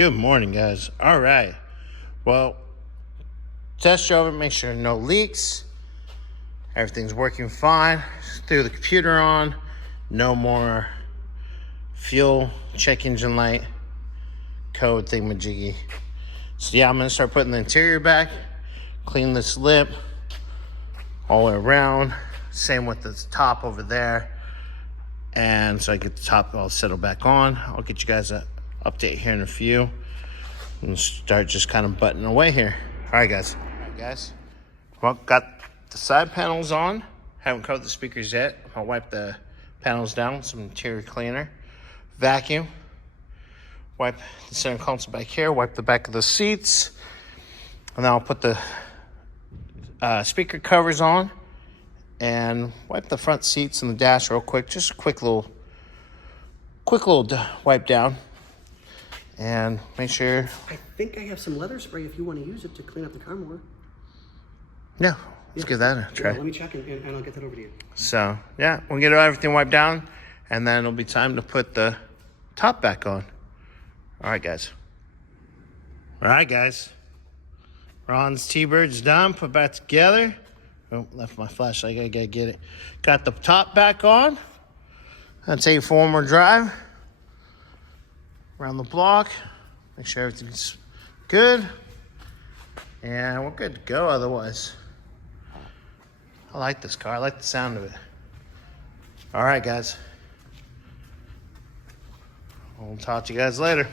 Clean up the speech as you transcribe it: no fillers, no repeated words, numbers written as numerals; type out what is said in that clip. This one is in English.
Good morning, guys. All right. Well, test drove it, make sure no leaks. Everything's working fine. Threw the computer on. No more fuel, check engine light, code thingamajiggy. So yeah, I'm gonna start putting the interior back, clean this lip all the way around. Same with the top over there. And so I get the top all settled back on. I'll get you guys an update here in a few. And start just kind of buttoning away here. All right, guys. Well, got the side panels on. Haven't covered the speakers yet. I'll wipe the panels down with some interior cleaner. Vacuum. Wipe the center console back here. Wipe the back of the seats. And then I'll put the speaker covers on. And wipe the front seats and the dash real quick. Just a quick little wipe down. And make sure. I think I have some leather spray if you want to use it to clean up the car more. Yeah, let's give that a try. Yeah, let me check and I'll get that over to you. So, yeah, we'll get everything wiped down. And then it'll be time to put the top back on. All right, guys. Ron's T-Bird's done. Put back together. Oh, left my flashlight. I gotta get it. Got the top back on. I'll take it for one more drive. Around the block. Make sure everything's good. And we're good to go otherwise. I like this car. I like the sound of it. All right, guys. I'll talk to you guys later.